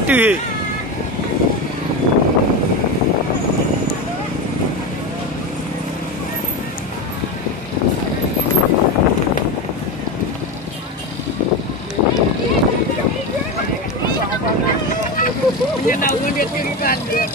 Waduh. Dia nak dia kirikan dia.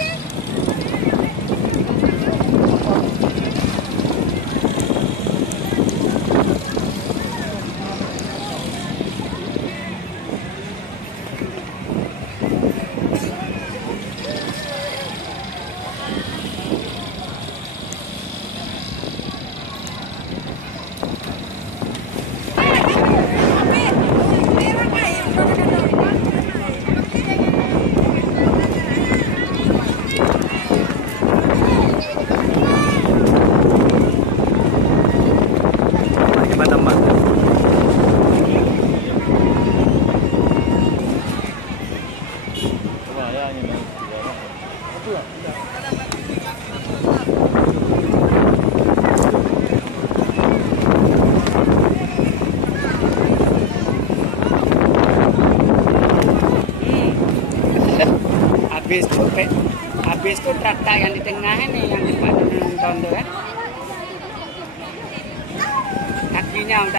Teman-teman, habis itu traktor yang di tengah ini yang depan nonton tuh kan, kakinya udah